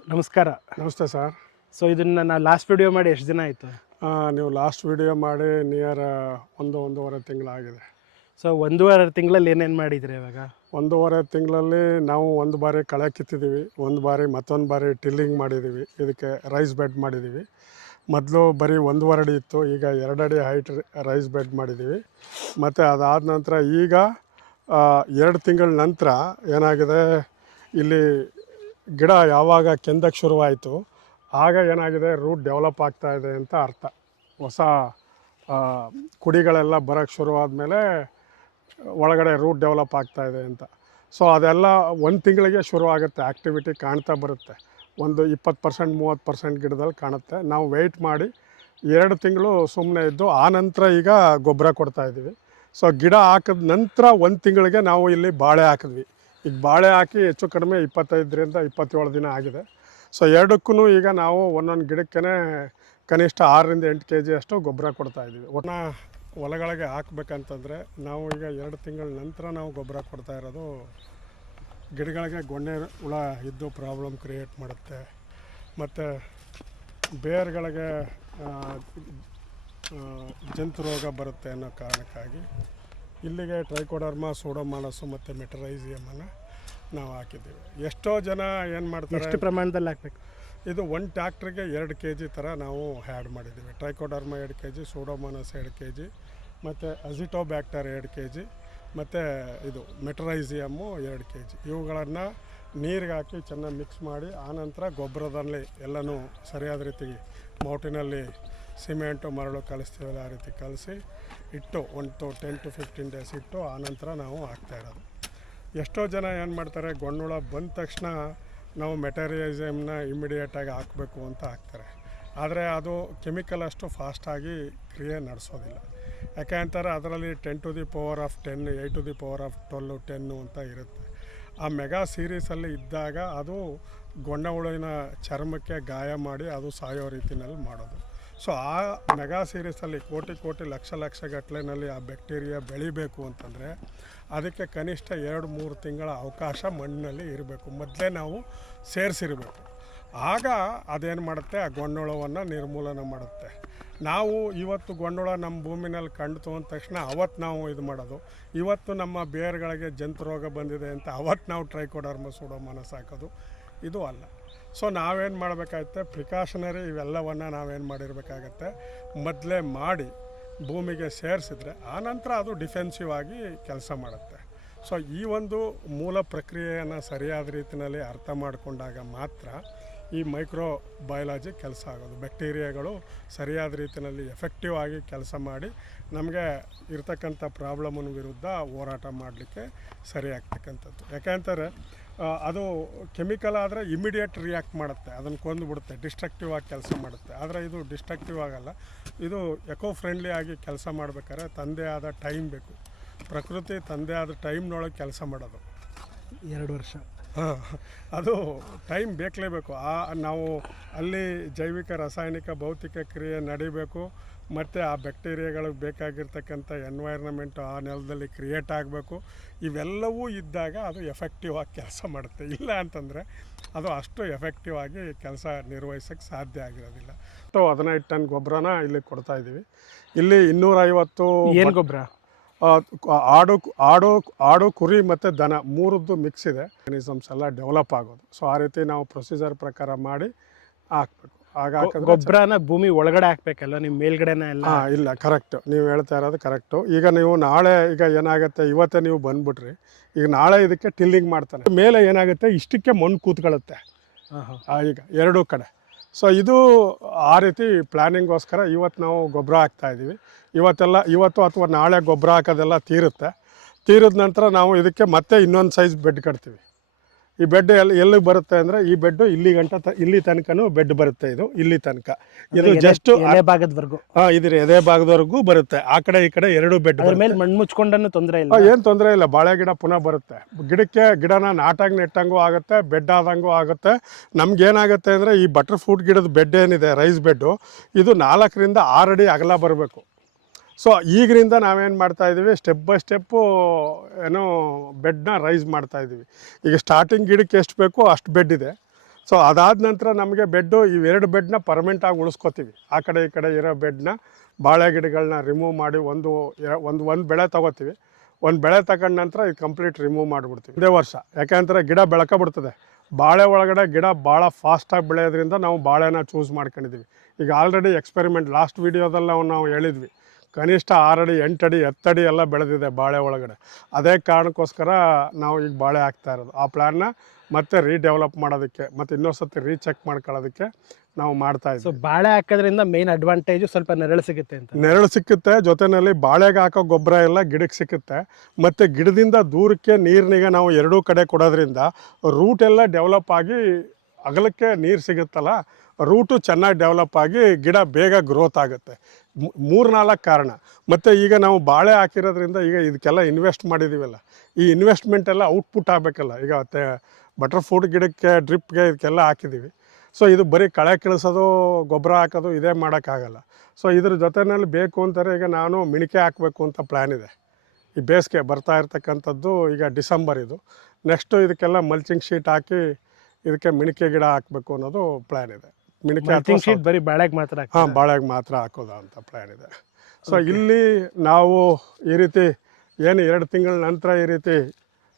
ನಮಸ್ಕಾರ. ನಮಸ್ತೆ sir. So ಇದನ್ನ ನಾವು ಲಾಸ್ಟ್ ವಿಡಿಯೋ ಮಾಡಿ ಎಷ್ಟು ದಿನ ಆಯಿತು? ನೀವು ಲಾಸ್ಟ್ ವಿಡಿಯೋ ಮಾಡಿ ನಿಯರ್ ಒಂದು ಒಂದೂವರೆ ತಿಂಗಳಾಗಿದೆ. ಸೊ ಒಂದೂವರೆ ತಿಂಗಳಲ್ಲಿ ಏನೇನು ಮಾಡಿದ್ರಿ ಇವಾಗ? ಒಂದೂವರೆ ತಿಂಗಳಲ್ಲಿ ನಾವು ಒಂದು ಬಾರಿ ಕಳೆ ಕಿತ್ತಿದ್ದೀವಿ ಒಂದು ಬಾರಿ ಮತ್ತೊಂದು ಬಾರಿ ಟಿಲ್ಲಿಂಗ್ ಮಾಡಿದ್ದೀವಿ ಇದಕ್ಕೆ ರೈಸ್ ಬೆಡ್ ಮಾಡಿದ್ದೀವಿ ಮೊದಲು ಬರೀ ಒಂದೂವರೆ ಅಡಿ ಇತ್ತು ಈಗ ಎರಡು ಅಡಿ ಹೈಟ್ ರೈಸ್ ಬೆಡ್ ಮಾಡಿದ್ದೀವಿ ಮತ್ತು ಅದಾದ ನಂತರ ಈಗ ಎರಡು ತಿಂಗಳ ನಂತರ ಏನಾಗಿದೆ ಇಲ್ಲಿ ಗಿಡ ಯಾವಾಗ ಕೆಂದಕ್ಕೆ ಶುರುವಾಯಿತು, ಆಗ ಏನಾಗಿದೆ ರೂಟ್ ಡೆವಲಪ್ ಆಗ್ತಾ ಇದೆ ಅಂತ ಅರ್ಥ. ಹೊಸ ಕುಡಿಗಳೆಲ್ಲ ಬರೋಕ್ಕೆ ಶುರುವಾದಮೇಲೆ ಒಳಗಡೆ ರೂಟ್ ಡೆವಲಪ್ ಆಗ್ತಾ ಇದೆ ಅಂತ. ಸೊ ಅದೆಲ್ಲ ಒಂದು ತಿಂಗಳಿಗೆ ಶುರು ಆಗುತ್ತೆ ಆ್ಯಕ್ಟಿವಿಟಿ ಕಾಣ್ತಾ ಬರುತ್ತೆ. ಒಂದು ಇಪ್ಪತ್ತು ಪರ್ಸೆಂಟ್ ಮೂವತ್ತು ಪರ್ಸೆಂಟ್ ಗಿಡದಲ್ಲಿ ಕಾಣುತ್ತೆ. ನಾವು ವೆಯ್ಟ್ ಮಾಡಿ ಎರಡು ತಿಂಗಳು ಸುಮ್ಮನೆ ಇದ್ದು, ಆ ನಂತರ ಈಗ ಗೊಬ್ಬರ ಕೊಡ್ತಾ ಇದ್ದೀವಿ ಸೊ ಗಿಡ ಹಾಕಿದ ನಂತರ ಒಂದು ತಿಂಗಳಿಗೆ ನಾವು ಇಲ್ಲಿ ಬಾಳೆ ಹಾಕಿದ್ವಿ. ಈಗ ಬಾಳೆ ಹಾಕಿ ಹೆಚ್ಚು ಕಡಿಮೆ ಇಪ್ಪತ್ತೈದರಿಂದ ಇಪ್ಪತ್ತೇಳು ದಿನ ಆಗಿದೆ. ಸೊ ಎರಡಕ್ಕೂ ಈಗ ನಾವು ಒಂದೊಂದು ಗಿಡಕ್ಕೇ ಕನಿಷ್ಠ ಆರರಿಂದ ಎಂಟು ಕೆ ಜಿಯಷ್ಟು ಗೊಬ್ಬರ ಕೊಡ್ತಾ ಇದ್ದೀವಿ. ಒಣ ಹೊಲಗಳಿಗೆ ಹಾಕ್ಬೇಕಂತಂದರೆ ನಾವು ಈಗ ಎರಡು ತಿಂಗಳ ನಂತರ ನಾವು ಗೊಬ್ಬರ ಕೊಡ್ತಾ ಇರೋದು. ಗಿಡಗಳಿಗೆ ಗೊಣ್ಣೆ ಹುಳ ಇದ್ದು ಪ್ರಾಬ್ಲಮ್ ಕ್ರಿಯೇಟ್ ಮಾಡುತ್ತೆ. ಮತ್ತು ಬೇರ್ಗಳಿಗೆ ಜಂತು ರೋಗ ಬರುತ್ತೆ ಅನ್ನೋ ಕಾರಣಕ್ಕಾಗಿ ಇಲ್ಲಿಗೆ ಟ್ರೈಕೋಡರ್ಮಾ ಸೂಡೋಮಾನಸು ಮತ್ತು ಮೆಟರೈಸಿಯಮನ್ನು ನಾವು ಹಾಕಿದ್ದೀವಿ. ಎಷ್ಟೋ ಜನ ಏನು ಮಾಡ್ತಾರೆ? ಎಷ್ಟು ಪ್ರಮಾಣದಲ್ಲಿ ಹಾಕ್ಬೇಕು? ಇದು ಒಂದು ಟ್ಯಾಕ್ಟ್ರಿಗೆ ಎರಡು ಕೆ ಜಿ ಥರ ನಾವು ಹ್ಯಾಡ್ ಮಾಡಿದ್ದೀವಿ. ಟ್ರೈಕೋಡರ್ಮ ಎರಡು ಕೆ ಜಿ ಸೋಡೋಮಾನಸ್ ಎರಡು ಕೆ ಜಿ ಮತ್ತು ಅಜಿಟೋಬ್ಯಾಕ್ಟರ್ ಎರಡು ಕೆ ಜಿ ಮತ್ತು ಇದು ಮೆಟರೈಸಿಯಮ್ಮು ಎರಡು ಕೆ ಜಿ ಇವುಗಳನ್ನು ನೀರಿಗೆ ಹಾಕಿ ಚೆನ್ನಾಗಿ ಮಿಕ್ಸ್ ಮಾಡಿ ಆನಂತರ ಗೊಬ್ಬರದಲ್ಲಿ ಎಲ್ಲನೂ ಸರಿಯಾದ ರೀತಿ ಮೌಟಿನಲ್ಲಿ ಸಿಮೆಂಟು ಮರಳು ಕಲಿಸ್ತೀವಲ್ಲ ಆ ರೀತಿ ಕಲಸಿ ಇಟ್ಟು ಒಂದು ಟೆನ್ ಟು ಫಿಫ್ಟೀನ್ ಡೇಸ್ ಇಟ್ಟು ಆನಂತರ ನಾವು ಹಾಕ್ತಾ ಇರೋದು. ಎಷ್ಟೋ ಜನ ಏನು ಮಾಡ್ತಾರೆ, ಗೊಣ್ಣುಳ ಬಂದ ತಕ್ಷಣ ನಾವು ಮೆಟೀರಿಯಲಿಸಮ್ನ ಇಮ್ಮಿಡಿಯೇಟಾಗಿ ಹಾಕಬೇಕು ಅಂತ ಹಾಕ್ತಾರೆ. ಆದರೆ ಅದು ಕೆಮಿಕಲ್ ಅಷ್ಟು ಫಾಸ್ಟಾಗಿ ಕ್ರಿಯೆ ನಡೆಸೋದಿಲ್ಲ. ಯಾಕೆ ಅಂತಾರೆ, ಅದರಲ್ಲಿ ten to the power of ten eight to the power of twelve ten ಅಂತ ಇರುತ್ತೆ. ಆ ಮೆಗಾ ಸೀರೀಸಲ್ಲಿ ಇದ್ದಾಗ ಅದು ಗೊಂಡ ಹುಳುವಿನ ಚರ್ಮಕ್ಕೆ ಗಾಯ ಮಾಡಿ ಅದು ಸಾಯೋ ರೀತಿನಲ್ಲಿ ಮಾಡೋದು. ಸೊ ಆ ಮೆಗಾ ಸೀರೀಸಲ್ಲಿ ಕೋಟಿ ಕೋಟಿ ಲಕ್ಷ ಲಕ್ಷ ಗಟ್ಟಲೆನಲ್ಲಿ ಆ ಬ್ಯಾಕ್ಟೀರಿಯಾ ಬೆಳಿಬೇಕು ಅಂತಂದರೆ ಅದಕ್ಕೆ ಕನಿಷ್ಠ ಎರಡು ಮೂರು ತಿಂಗಳ ಅವಕಾಶ ಮಣ್ಣಿನಲ್ಲಿ ಇರಬೇಕು. ಮೊದಲೇ ನಾವು ಸೇರಿಸಿರಬೇಕು. ಆಗ ಅದೇನು ಮಾಡುತ್ತೆ? ಆ ಗೊಂಡೋಳವನ್ನು ನಿರ್ಮೂಲನ ಮಾಡುತ್ತೆ. ನಾವು ಇವತ್ತು ಗೊಂಡೋಳ ನಮ್ಮ ಭೂಮಿನಲ್ಲಿ ಕಂಡ್ತು ಅಂದ ತಕ್ಷಣ ಅವತ್ತು ನಾವು ಇದು ಮಾಡೋದು. ಇವತ್ತು ನಮ್ಮ ಬೇರ್ಗಳಿಗೆ ಜಂತು ರೋಗ ಬಂದಿದೆ ಅಂತ ಅವತ್ತು ನಾವು ಟ್ರೈಕೋಡರ್ಮ ಸುಡೋ ಹಾಕೋದು. ಇದು ಅಲ್ಲ. ಸೊ ನಾವೇನು ಮಾಡಬೇಕಾಗುತ್ತೆ ಪ್ರಿಕಾಷನರಿ ಇವೆಲ್ಲವನ್ನು ನಾವೇನು ಮಾಡಿರಬೇಕಾಗತ್ತೆ, ಮೊದಲೇ ಮಾಡಿ ಭೂಮಿಗೆ ಸೇರಿಸಿದ್ರೆ ಆನಂತರ ಅದು ಡಿಫೆನ್ಸಿವ್ ಆಗಿ ಕೆಲಸ ಮಾಡುತ್ತೆ. ಸೊ ಈ ಒಂದು ಮೂಲ ಪ್ರಕ್ರಿಯೆಯನ್ನು ಸರಿಯಾದ ರೀತಿಯಲ್ಲಿ ಅರ್ಥ ಮಾಡಿಕೊಂಡಾಗ ಮಾತ್ರ ಈ ಮೈಕ್ರೋ ಬಯಾಲಜಿ ಕೆಲಸ ಆಗೋದು. ಬ್ಯಾಕ್ಟೀರಿಯಾಗಳು ಸರಿಯಾದ ರೀತಿಯಲ್ಲಿ ಎಫೆಕ್ಟಿವ್ ಆಗಿ ಕೆಲಸ ಮಾಡಿ ನಮಗೆ ಇರ್ತಕ್ಕಂಥ ಪ್ರಾಬ್ಲಮ್ನ ವಿರುದ್ಧ ಹೋರಾಟ ಮಾಡಲಿಕ್ಕೆ ಸರಿ ಆಗ್ತಕ್ಕಂಥದ್ದು ಯಾಕೆಂತಾರೆ ಅದು ಕೆಮಿಕಲ್ ಆದರೆ ಇಮಿಡಿಯೇಟ್ ರಿಯಾಕ್ಟ್ ಮಾಡುತ್ತೆ. ಅದನ್ನು ಕೊಂದು ಬಿಡುತ್ತೆ ಡಿಸ್ಟ್ರಕ್ಟಿವ್ ಆಗಿ ಕೆಲಸ ಮಾಡುತ್ತೆ. ಆದರೆ ಇದು ಡಿಸ್ಟ್ರಕ್ಟಿವ್ ಆಗಲ್ಲ. ಇದು ಎಕೋ ಫ್ರೆಂಡ್ಲಿ ಆಗಿ ಕೆಲಸ ಮಾಡ್ಬೇಕಾದ್ರೆ ತಂದೆ ಆದ ಟೈಮ್ ಬೇಕು. ಪ್ರಕೃತಿ ತಂದೆ ಆದ ಟೈಮ್ನೊಳಗೆ ಕೆಲಸ ಮಾಡೋದು. ಎರಡು ವರ್ಷ. ಹಾಂ ಅದು ಟೈಮ್ ಬೇಕಲೇಬೇಕು ಆ ನಾವು ಅಲ್ಲಿ ಜೈವಿಕ ರಾಸಾಯನಿಕ ಭೌತಿಕ ಕ್ರಿಯೆ ನಡಿಬೇಕು. ಮತ್ತು ಆ ಬ್ಯಾಕ್ಟೀರಿಯಾಗಳಿಗೆ ಬೇಕಾಗಿರ್ತಕ್ಕಂಥ ಎನ್ವೈರ್ನಮೆಂಟು ಆ ನೆಲದಲ್ಲಿ ಕ್ರಿಯೇಟ್ ಆಗಬೇಕು. ಇವೆಲ್ಲವೂ ಇದ್ದಾಗ ಅದು ಎಫೆಕ್ಟಿವ್ ಆಗಿ ಕೆಲಸ ಮಾಡುತ್ತೆ. ಇಲ್ಲ ಅಂತಂದರೆ ಅದು ಅಷ್ಟು ಎಫೆಕ್ಟಿವ್ ಆಗಿ ಕೆಲಸ ನಿರ್ವಹಿಸೋಕ್ಕೆ ಸಾಧ್ಯ ಆಗಿರೋದಿಲ್ಲ. ಸೊ ಹದಿನೈದು ಟನ್ ಗೊಬ್ಬರನ ಇಲ್ಲಿ ಕೊಡ್ತಾ ಇದ್ದೀವಿ. ಇಲ್ಲಿ ಇನ್ನೂರೈವತ್ತು ಏನು ಗೊಬ್ಬರ? ಆಡು ಆಡು ಆಡು ಕುರಿ ಮತ್ತು ದನ ಮೂರದ್ದು ಮಿಕ್ಸ್ ಇದೆ. ಮೆಕಾನಿಸಮ್ಸ್ ಎಲ್ಲ ಡೆವಲಪ್ ಆಗೋದು. ಸೊ ಆ ರೀತಿ ನಾವು ಪ್ರೊಸೀಜರ್ ಪ್ರಕಾರ ಮಾಡಿ ಹಾಕ್ಬೇಕು. ಗೊಬ್ಬರನ ಭೂಮಿ ಒಳಗಡೆ ಹಾಕ್ಬೇಕಲ್ಲ ನಿಮ್ಮ ಮೇಲ್ಗಡೆನ ಎಲ್ಲ? ಇಲ್ಲ ಕರೆಕ್ಟ್ ನೀವು ಹೇಳ್ತಾ ಇರೋದು ಕರೆಕ್ಟು ಈಗ ನೀವು ನಾಳೆ ಈಗ ಏನಾಗುತ್ತೆ ಇವತ್ತೇ ನೀವು ಬಂದ್ಬಿಟ್ರಿ. ಈಗ ನಾಳೆ ಇದಕ್ಕೆ ಟಿಲ್ಲಿಂಗ್ ಮಾಡ್ತಾನೆ ಮೇಲೆ ಏನಾಗುತ್ತೆ ಇಷ್ಟಕ್ಕೆ ಮಣ್ಣು ಕೂತ್ಕೊಳ್ಳುತ್ತೆ. ಈಗ ಎರಡೂ ಕಡೆ. ಸೊ ಇದು ಆ ರೀತಿ ಪ್ಲ್ಯಾನಿಂಗೋಸ್ಕರ ಇವತ್ತು ನಾವು ಗೊಬ್ಬರ ಹಾಕ್ತಾ ಇದ್ದೀವಿ ಇವತ್ತೆಲ್ಲ ಇವತ್ತು ಅಥವಾ ನಾಳೆ ಗೊಬ್ಬರ ಹಾಕೋದೆಲ್ಲ ತೀರುತ್ತೆ. ತೀರಿದ ನಂತರ ನಾವು ಇದಕ್ಕೆ ಮತ್ತೆ ಇನ್ನೊಂದು ಸೈಜ್ ಬೆಡ್ ಕಟ್ತೀವಿ. ಈ ಬೆಡ್ ಎಲ್ಲಿ ಎಲ್ಲಿಗೆ ಬರುತ್ತೆ ಅಂದರೆ ಈ ಬೆಡ್ಡು ಇಲ್ಲಿ ಗಂಟ ತ ಇಲ್ಲಿ ತನಕನೂ ಬೆಡ್ ಬರುತ್ತೆ ಇದು ಇಲ್ಲಿ ತನಕ. ಇದು ಜಸ್ಟ್ ಎಲೆ ಭಾಗದವರೆಗೂ. ಹಾಂ ಇದ್ರ ಎದೆ ಭಾಗದವರೆಗೂ ಬರುತ್ತೆ. ಆ ಕಡೆ ಈ ಕಡೆ ಎರಡು ಬೆಡ್ ಅದ್ರ ಮೇಲೆ ಮಣ್ಣು ಮುಚ್ಕೊಂಡನ್ನು ತೊಂದರೆ ಇಲ್ಲ. ಏನು ತೊಂದರೆ ಇಲ್ಲ ಬಾಳೆ ಗಿಡ ಪುನಃ ಬರುತ್ತೆ. ಗಿಡಕ್ಕೆ ಗಿಡನ ನಾಟಾಗಿ ನೆಟ್ಟಂಗೂ ಆಗುತ್ತೆ ಬೆಡ್ ಆದಂಗೂ ಆಗುತ್ತೆ. ನಮ್ಗೇನಾಗುತ್ತೆ ಅಂದರೆ ಈ ಬಟರ್ ಫ್ರೂಟ್ ಗಿಡದ ಬೆಡ್ ಏನಿದೆ ರೈಸ್ ಬೆಡ್ಡು ಇದು ನಾಲ್ಕರಿಂದ ಆರು ಅಡಿ ಅಗಲ ಬರಬೇಕು. ಸೊ ಈಗಿನಿಂದ ನಾವೇನು ಮಾಡ್ತಾ ಇದ್ದೀವಿ ಸ್ಟೆಪ್ ಬೈ ಸ್ಟೆಪ್ಪು ಏನೋ ಬೆಡ್ನ ರೈಸ್ ಮಾಡ್ತಾ ಇದ್ದೀವಿ ಈಗ ಸ್ಟಾರ್ಟಿಂಗ್ ಗಿಡಕ್ಕೆ ಎಷ್ಟು ಬೇಕೋ ಅಷ್ಟು ಬೆಡ್ ಇದೆ. ಸೊ ಅದಾದ ನಂತರ ನಮಗೆ ಬೆಡ್ಡು ಇವೆರಡು ಬೆಡ್ನ ಪರ್ಮನೆಂಟಾಗಿ ಉಳಿಸ್ಕೊತೀವಿ. ಆ ಕಡೆ ಈ ಕಡೆ ಇರೋ ಬೆಡ್ನ ಬಾಳೆ ಗಿಡಗಳನ್ನ ರಿಮೂವ್ ಮಾಡಿ ಒಂದು ಒಂದು ಒಂದು ಬೆಳೆ ತಗೋತೀವಿ. ಒಂದು ಬೆಳೆ ತಗೊಂಡ ನಂತರ ಇದು ಕಂಪ್ಲೀಟ್ ರಿಮೂವ್ ಮಾಡಿಬಿಡ್ತೀವಿ. ಇದೇ ವರ್ಷ. ಯಾಕೆಂದರೆ ಗಿಡ ಬೆಳಕ ಬಿಡ್ತದೆ. ಬಾಳೆ ಒಳಗಡೆ ಗಿಡ ಭಾಳ ಫಾಸ್ಟಾಗಿ ಬೆಳೆಯೋದ್ರಿಂದ ನಾವು ಬಾಳೆನ ಚೂಸ್ ಮಾಡ್ಕೊಂಡಿದ್ದೀವಿ ಈಗ ಆಲ್ರೆಡಿ ಎಕ್ಸ್ಪೆರಿಮೆಂಟ್ ಲಾಸ್ಟ್ ವೀಡಿಯೋದಲ್ಲಿ ನಾವು ನಾವು ಹೇಳಿದ್ವಿ. ಕನಿಷ್ಠ ಆರಡಿ ಎಂಟಡಿ ಎತ್ತಡಿ ಎಲ್ಲ ಬೆಳೆದಿದೆ ಬಾಳೆ ಒಳಗಡೆ. ಅದೇ ಕಾರಣಕ್ಕೋಸ್ಕರ ನಾವು ಈಗ ಬಾಳೆ ಹಾಕ್ತಾ ಇರೋದು. ಆ ಪ್ಲ್ಯಾನ್ನ ಮತ್ತೆ ರೀಡೆವಲಪ್ ಮಾಡೋದಕ್ಕೆ ಮತ್ತು ಇನ್ನೊಂದು ಸತಿ ರೀಚೆಕ್ ಮಾಡ್ಕೊಳ್ಳೋದಕ್ಕೆ ನಾವು ಮಾಡ್ತಾ ಸೊ ಇದ್ದೀವಿ. ಬಾಳೆ ಹಾಕೋದ್ರಿಂದ ಮೇನ್ ಅಡ್ವಾಂಟೇಜ್ ಸ್ವಲ್ಪ ನೆರಳು ಸಿಗುತ್ತೆ ಅಂತ. ನೆರಳು ಸಿಕ್ಕುತ್ತೆ ಜೊತೆಯಲ್ಲಿ ಬಾಳೆಗೆ ಹಾಕೋ ಗೊಬ್ಬರ ಎಲ್ಲ ಗಿಡಕ್ಕೆ ಸಿಕ್ಕುತ್ತೆ. ಮತ್ತು ಗಿಡದಿಂದ ದೂರಕ್ಕೆ ನೀರಿನಿಗೆ ನಾವು ಎರಡೂ ಕಡೆ ಕೊಡೋದ್ರಿಂದ ರೂಟ್ ಎಲ್ಲ ಡೆವಲಪ್ ಆಗಿ ಅಗಲಕ್ಕೆ ನೀರು ಸಿಗುತ್ತಲ್ಲ ರೂಟು ಚೆನ್ನಾಗಿ ಡೆವಲಪ್ ಆಗಿ ಗಿಡ ಬೇಗ ಗ್ರೋತ್ ಆಗುತ್ತೆ. ಮೂರು ನಾಲ್ಕು ಕಾರಣ. ಮತ್ತು ಈಗ ನಾವು ಬಾಳೆ ಹಾಕಿರೋದ್ರಿಂದ ಈಗ ಇದಕ್ಕೆಲ್ಲ ಇನ್ವೆಸ್ಟ್ ಮಾಡಿದ್ದೀವಲ್ಲ ಈ ಇನ್ವೆಸ್ಟ್ಮೆಂಟ್ ಎಲ್ಲ ಔಟ್ಪುಟ್ ಆಗಬೇಕಲ್ಲ. ಈಗ ಮತ್ತೆ ಬಟರ್ ಗಿಡಕ್ಕೆ, ಡ್ರಿಪ್ಗೆ ಇದಕ್ಕೆಲ್ಲ ಹಾಕಿದ್ದೀವಿ ಸೊ ಇದು ಬರೀ ಕಳೆ ಕಳಿಸೋದು, ಗೊಬ್ಬರ ಹಾಕೋದು ಇದೇ ಮಾಡೋಕ್ಕಾಗಲ್ಲ. ಸೊ ಇದ್ರ ಜೊತೆಯಲ್ಲಿ ಬೇಕು ಅಂತಾರೆ ಈಗ ನಾನು ಮಿಣಿಕೆ ಹಾಕಬೇಕು ಅಂತ ಪ್ಲ್ಯಾನ್ ಇದೆ. ಈ ಬೇಸಿಗೆ ಬರ್ತಾ ಇರ್ತಕ್ಕಂಥದ್ದು ಈಗ ಡಿಸೆಂಬರ್ ಇದು. ನೆಕ್ಸ್ಟು ಇದಕ್ಕೆಲ್ಲ ಮಲ್ಚಿಂಗ್ ಶೀಟ್ ಹಾಕಿ ಇದಕ್ಕೆ ಮಿಣಿಕೆ ಗಿಡ ಹಾಕಬೇಕು ಅನ್ನೋದು ಪ್ಲ್ಯಾನ್ ಇದೆ. ಮಿಣಿಕೆ ಮಲ್ಚಿಂಗ್ ಶೀಟ್ ಬರೀ ಬಾಳೆಗೆ ಮಾತ್ರ ಹಾಂ? ಬಾಳೆಗೆ ಮಾತ್ರ ಹಾಕೋದ ಅಂತ ಪ್ಲ್ಯಾನ್ ಇದೆ. ಸೊ ಇಲ್ಲಿ ನಾವು ಈ ರೀತಿ ಏನು ಎರಡು ತಿಂಗಳ ನಂತರ ಈ ರೀತಿ